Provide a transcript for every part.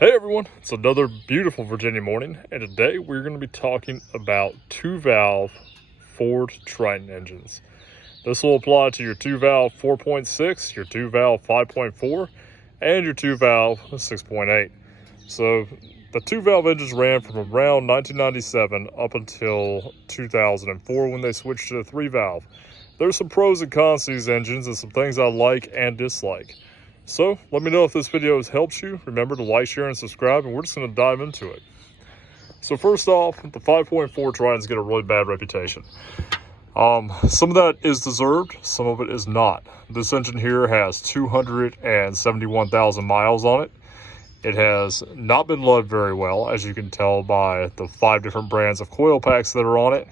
Hey everyone, it's another beautiful Virginia morning, and today we're going to be talking about 2-valve Ford Triton engines. This will apply to your 2-valve 4.6, your 2-valve 5.4, and your 2-valve 6.8. So the 2-valve engines ran from around 1997 up until 2004 when they switched to the 3-valve. There's some pros and cons to these engines and some things I like and dislike. So let me know if this video has helped you. Remember to like, share, and subscribe, and we're just going to dive into it. So first off, the 5.4 Tritons get a really bad reputation. Some of that is deserved, some of it is not. This engine here has 271,000 miles on it. It has not been loved very well, as you can tell by the 5 different brands of coil packs that are on it.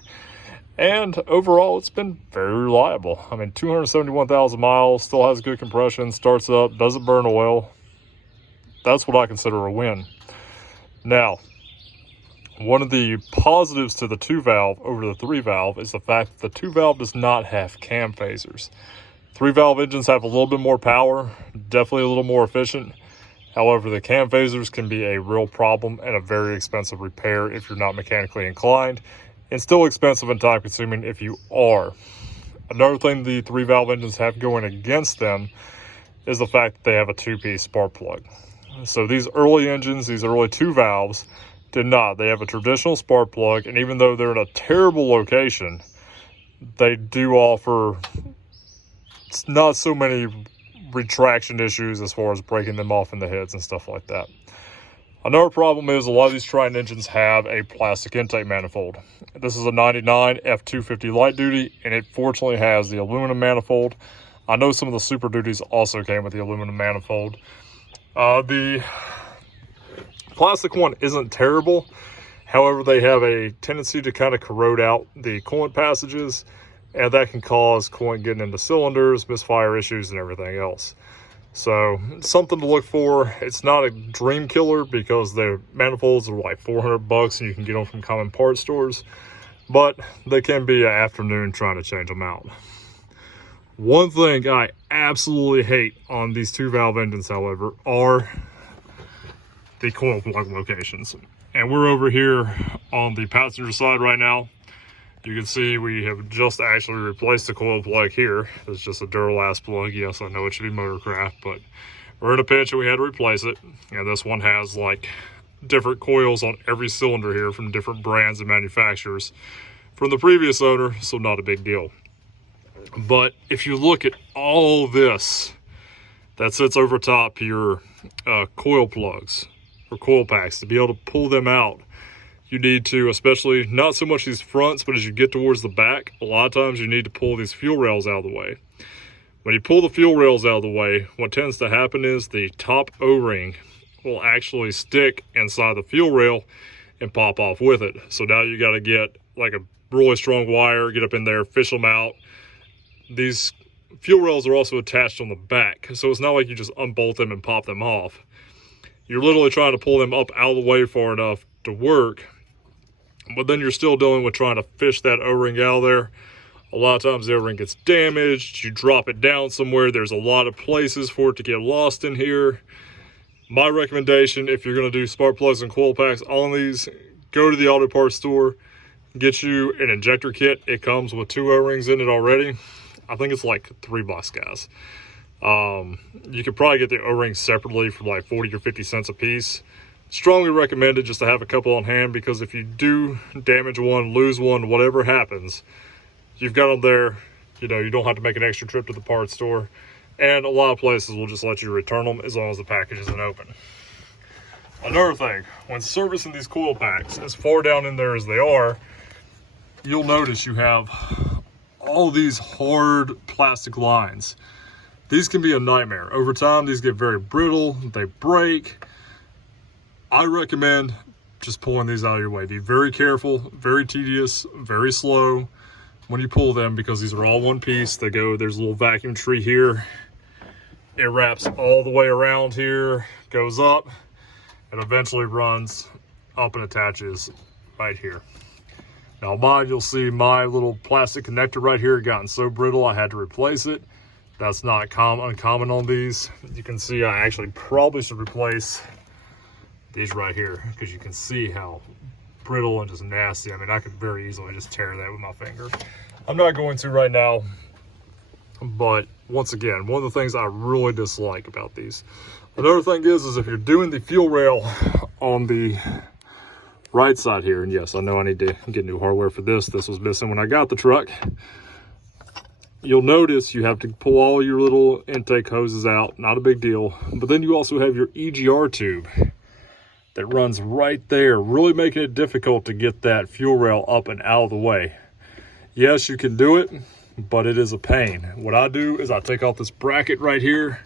And overall, it's been very reliable. I mean, 271,000 miles, still has good compression, starts up, doesn't burn oil. That's what I consider a win. Now, one of the positives to the 2-valve over the 3-valve is the fact that the 2-valve does not have cam phasers. 3-valve engines have a little bit more power, definitely a little more efficient. However, the cam phasers can be a real problem and a very expensive repair if you're not mechanically inclined. And still expensive and time consuming if you are. Another thing the 3-valve engines have going against them is the fact that they have a 2-piece spark plug. So these early engines, these early 2-valves, did not. They have a traditional spark plug, and even though they're in a terrible location, they do offer not so many retraction issues as far as breaking them off in the heads and stuff like that. Another problem is a lot of these Triton engines have a plastic intake manifold. This is a 99 F250 light duty, and it fortunately has the aluminum manifold. I know some of the Super Duties also came with the aluminum manifold. The plastic one isn't terrible. However, they have a tendency to kind of corrode out the coolant passages, and that can cause coolant getting into cylinders, misfire issues, and everything else. So something to look for. It's not a dream killer because the manifolds are like $400 and you can get them from common parts stores, but they can be an afternoon trying to change them out. One thing I absolutely hate on these 2-valve engines, however, are the coil plug locations. And we're over here on the passenger side right now. You can see we have just actually replaced the coil plug here. It's just a Duralast plug. Yes, I know it should be Motorcraft, but we're in a pinch and we had to replace it. And this one has like different coils on every cylinder here from different brands and manufacturers from the previous owner, so not a big deal. But if you look at all this that sits over top your coil plugs or coil packs, to be able to pull them out, you need to, especially not so much these fronts, but as you get towards the back, a lot of times you need to pull these fuel rails out of the way. When you pull the fuel rails out of the way, what tends to happen is the top O-ring will actually stick inside the fuel rail and pop off with it. So now you got to get like a really strong wire, get up in there, fish them out. These fuel rails are also attached on the back, so it's not like you just unbolt them and pop them off. You're literally trying to pull them up out of the way far enough to work, but then you're still dealing with trying to fish that O-ring out of there. A lot of times the O-ring gets damaged, you drop it down somewhere, there's a lot of places for it to get lost in here. My recommendation, if you're going to do spark plugs and coil packs on these, go to the auto parts store, get you an injector kit. It comes with 2 O-rings in it already. I think it's like $3, guys. You could probably get the O-rings separately for like 40 or 50 cents a piece. Strongly recommended just to have a couple on hand, because if you do damage one, lose one, whatever happens, you've got them there. You know, you don't have to make an extra trip to the parts store. And a lot of places will just let you return them as long as the package isn't open. Another thing, when servicing these coil packs, as far down in there as they are, you'll notice you have all these hard plastic lines. These can be a nightmare. Over time, these get very brittle, they break. I recommend just pulling these out of your way. Be very careful, very tedious, very slow when you pull them, because these are all one piece. They go, there's a little vacuum tree here. It wraps all the way around here, goes up, and eventually runs up and attaches right here. Now mine, you'll see my little plastic connector right here gotten so brittle I had to replace it. That's not uncommon on these. You can see I actually probably should replace these right here, because you can see how brittle and just nasty. I mean, I could very easily just tear that with my finger. I'm not going to right now, but once again, one of the things I really dislike about these. Another thing is if you're doing the fuel rail on the right side here, and yes, I know I need to get new hardware for this. This was missing when I got the truck. You'll notice you have to pull all your little intake hoses out, not a big deal. But then you also have your EGR tube that runs right there, really making it difficult to get that fuel rail up and out of the way. Yes, you can do it, but it is a pain. What I do is I take off this bracket right here.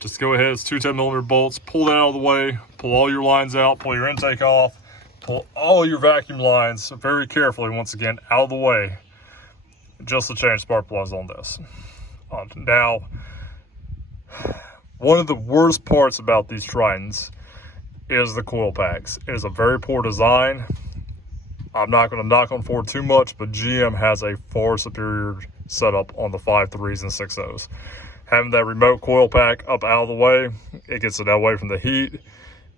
Just go ahead, it's 2 10mm bolts, pull that out of the way, pull all your lines out, pull your intake off, pull all your vacuum lines very carefully, once again, out of the way, just to change spark plugs on this. Now, one of the worst parts about these Tritons is the coil packs. It is a very poor design. I'm not going to knock on Ford too much, but GM has a far superior setup on the 5.3s and 6.0s. Having that remote coil pack up out of the way, it gets it away from the heat.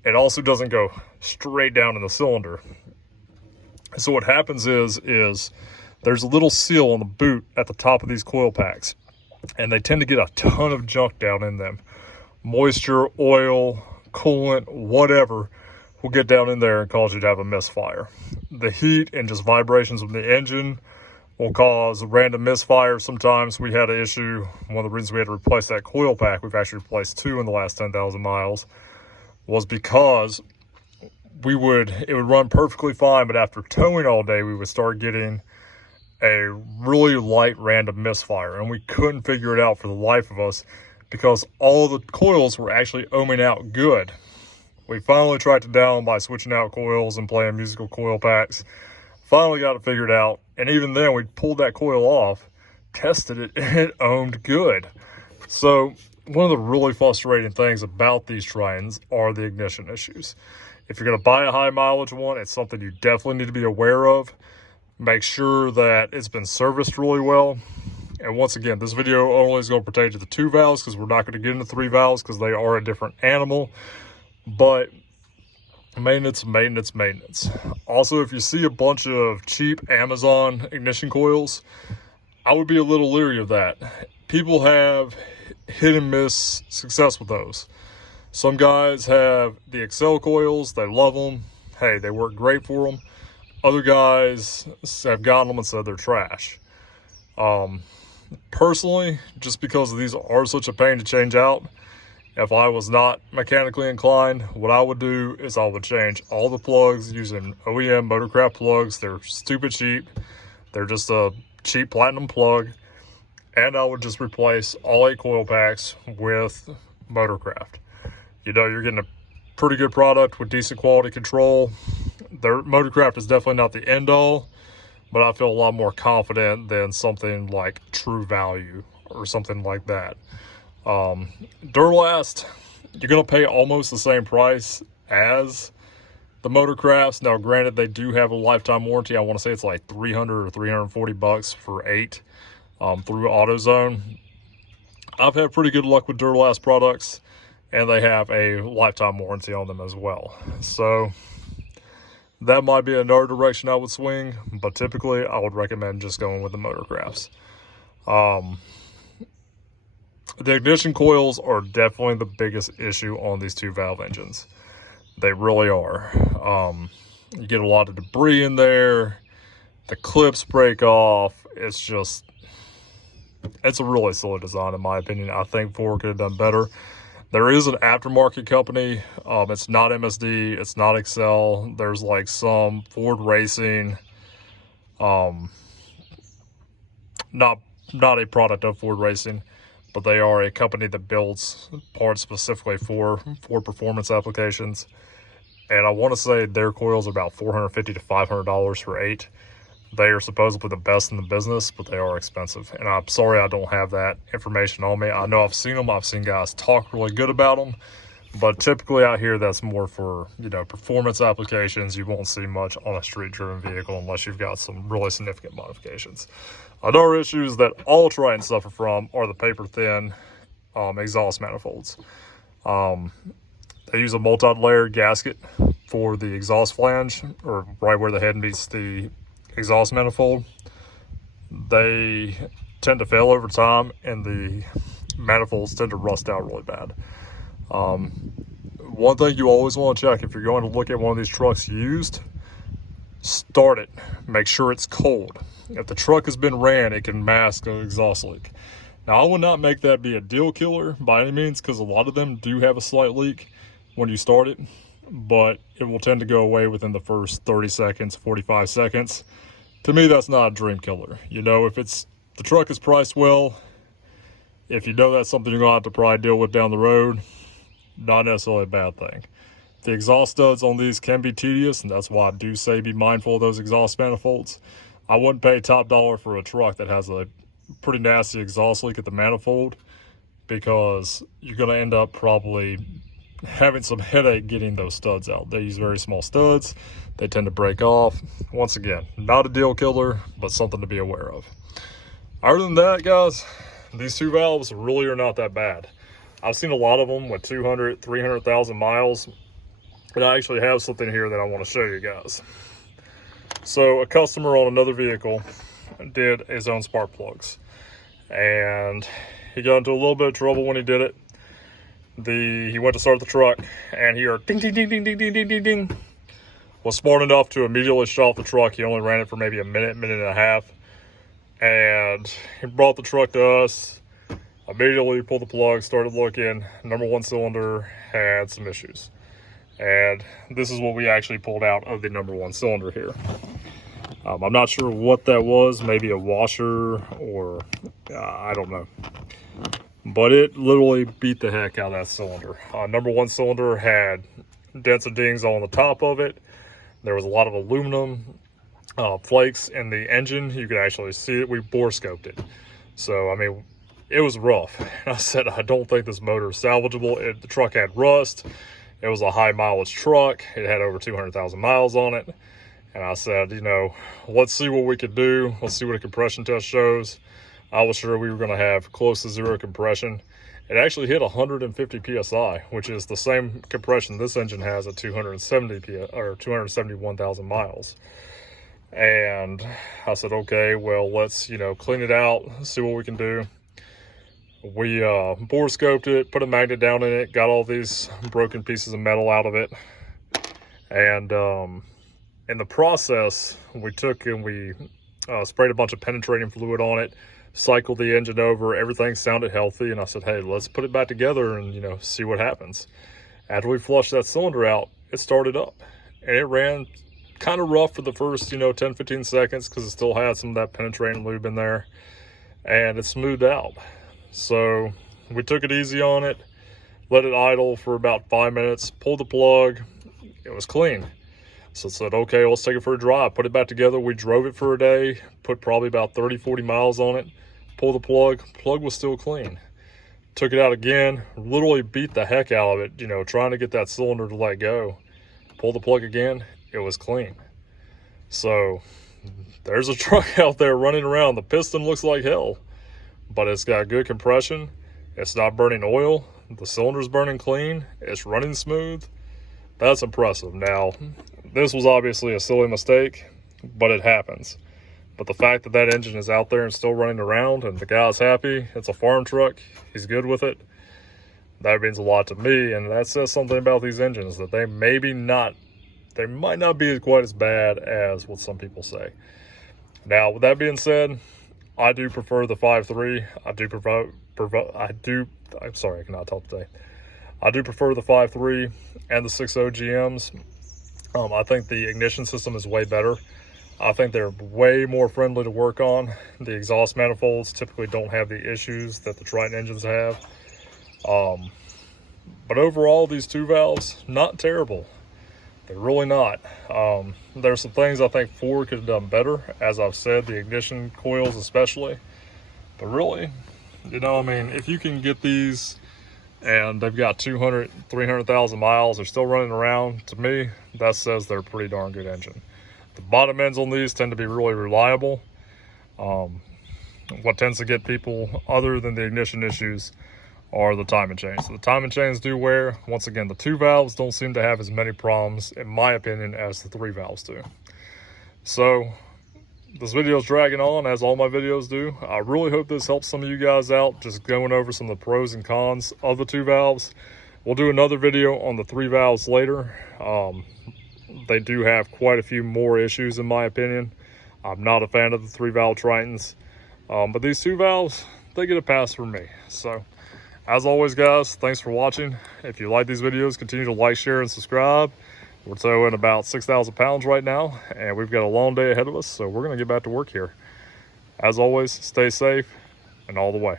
It also doesn't go straight down in the cylinder. So what happens is there's a little seal on the boot at the top of these coil packs, and they tend to get a ton of junk down in them. Moisture, oil, coolant, whatever will get down in there and cause you to have a misfire. The heat and just vibrations from the engine will cause random misfire. Sometimes we had an issue. One of the reasons we had to replace that coil pack, we've actually replaced 2 in the last 10,000 miles, was because it would run perfectly fine, but after towing all day, we would start getting a really light random misfire, and we couldn't figure it out for the life of us because all the coils were actually ohming out good. We finally tracked it down by switching out coils and playing musical coil packs. Finally got it figured out, and even then we pulled that coil off, tested it, and it ohmed good. So one of the really frustrating things about these Tritons are the ignition issues. If you're going to buy a high mileage one, it's something you definitely need to be aware of. Make sure that it's been serviced really well. And once again, this video only is going to pertain to the 2 valves because we're not going to get into 3 valves because they are a different animal. But maintenance, maintenance, maintenance. Also, if you see a bunch of cheap Amazon ignition coils, I would be a little leery of that. People have hit and miss success with those. Some guys have the Excel coils, they love them. Hey, they work great for them. Other guys have gotten them and said they're trash. Personally, just because these are such a pain to change out, if I was not mechanically inclined, what I would do is I would change all the plugs using OEM Motorcraft plugs. They're stupid cheap. They're just a cheap platinum plug. And I would just replace all 8 coil packs with Motorcraft. You know, you're getting a pretty good product with decent quality control. Their Motorcraft is definitely not the end all, but I feel a lot more confident than something like True Value or something like that. Duralast, you're going to pay almost the same price as the Motorcrafts. Now, granted, they do have a lifetime warranty. I want to say it's like $300 or $340 for 8 through AutoZone. I've had pretty good luck with Duralast products, and they have a lifetime warranty on them as well. So that might be another direction I would swing, but typically I would recommend just going with the Motorcrafts. The ignition coils are definitely the biggest issue on these 2 valve engines. They really are. You get a lot of debris in there. The clips break off. It's a really silly design in my opinion. I think Ford could have done better. There is an aftermarket company. It's not MSD. It's not Excel. There's like some Ford Racing. Not a product of Ford Racing, but they are a company that builds parts specifically for Ford performance applications. And I want to say their coils are about $450 to $500 for 8. They are supposedly the best in the business, but they are expensive. And I'm sorry I don't have that information on me. I know I've seen them. I've seen guys talk really good about them. But typically out here, that's more for, you know, performance applications. You won't see much on a street-driven vehicle unless you've got some really significant modifications. Another issue that all Tritons suffer from are the paper-thin exhaust manifolds. They use a multi-layer gasket for the exhaust flange, or right where the head meets the exhaust manifold. They tend to fail over time, and the manifolds tend to rust out really bad. One thing you always want to check if you're going to look at one of these trucks used, start it. Make sure it's cold. If the truck has been ran, it can mask an exhaust leak. Now, I would not make that be a deal killer by any means, because a lot of them do have a slight leak when you start it, but it will tend to go away within the first 30 seconds, 45 seconds. To me, that's not a dream killer. You know, if the truck is priced well, if you know that's something you're gonna have to probably deal with down the road, not necessarily a bad thing. The exhaust studs on these can be tedious, and that's why I do say be mindful of those exhaust manifolds. I wouldn't pay top dollar for a truck that has a pretty nasty exhaust leak at the manifold, because you're gonna end up probably having some headache getting those studs out. They use very small studs. They tend to break off. Once again, not a deal killer, but something to be aware of. Other than that, guys, these two valves really are not that bad. I've seen a lot of them with 200, 300,000 miles. And I actually have something here that I want to show you guys. So a customer on another vehicle did his own spark plugs, and he got into a little bit of trouble when he did it. He went to start the truck, and he heard ding, ding, ding, ding, ding, ding, ding, ding, ding. Was smart enough to immediately shut off the truck. He only ran it for maybe a minute, minute and a half. And he brought the truck to us, immediately pulled the plug, started looking. Number one cylinder had some issues. And this is what we actually pulled out of the number one cylinder here. I'm not sure what that was, maybe a washer or I don't know. But it literally beat the heck out of that cylinder. Number one cylinder had dents and dings on the top of it. There was a lot of aluminum flakes in the engine. You could actually see it. We bore scoped it. So, I mean, it was rough. I said, I don't think this motor is salvageable. The truck had rust. It was a high mileage truck. It had over 200,000 miles on it. And I said, you know, let's see what we could do. Let's see what a compression test shows. I was sure we were going to have close to zero compression. It actually hit 150 PSI, which is the same compression this engine has at 271,000 miles. And I said, okay, well, let's, you know, clean it out, see what we can do. We bore scoped it, put a magnet down in it, got all these broken pieces of metal out of it. And in the process, we took and we sprayed a bunch of penetrating fluid on it, cycled the engine over, everything sounded healthy. And I said, hey, let's put it back together and, you know, see what happens. After we flushed that cylinder out, it started up. And it ran kind of rough for the first, you know, 10, 15 seconds because it still had some of that penetrating lube in there. And it smoothed out. So we took it easy on it, let it idle for about 5 minutes, pulled the plug, it was clean. So I said, okay, let's take it for a drive, put it back together. We drove it for a day, put probably about 30, 40 miles on it, pulled the plug was still clean. Took it out again, literally beat the heck out of it, you know, trying to get that cylinder to let go. Pulled the plug again, it was clean. So there's a truck out there running around. The piston looks like hell, but it's got good compression. It's not burning oil. The cylinder's burning clean. It's running smooth. That's impressive. Now, this was obviously a silly mistake, but it happens. But the fact that that engine is out there and still running around and the guy's happy, it's a farm truck, he's good with it, that means a lot to me. And that says something about these engines, that they might not be quite as bad as what some people say. Now, with that being said, I do prefer the 5.3. I'm sorry, I cannot talk today. I do prefer the 5.3 and the 6.0 GMs. I think the ignition system is way better. I think they're way more friendly to work on. The exhaust manifolds typically don't have the issues that the Triton engines have. But overall, these two valves, not terrible. They're really not. There's some things I think Ford could have done better, as I've said, the ignition coils especially. But really, you know, I mean, if you can get these and they've got 200, 300,000 miles, they're still running around, to me, that says they're a pretty darn good engine. The bottom ends on these tend to be really reliable. What tends to get people, other than the ignition issues, are the timing chains. So the timing chains do wear. Once again, the 2 valves don't seem to have as many problems, in my opinion, as the 3 valves do. So this video is dragging on, as all my videos do. I really hope this helps some of you guys out, just going over some of the pros and cons of the 2 valves. We'll do another video on the 3 valves later. They do have quite a few more issues, in my opinion. I'm not a fan of the 3 valve Tritons, but these 2 valves, they get a pass from me. So as always, guys, thanks for watching. If you like these videos, continue to like, share, and subscribe. We're towing about 6,000 pounds right now, and we've got a long day ahead of us, so we're going to get back to work here. As always, stay safe and all the way.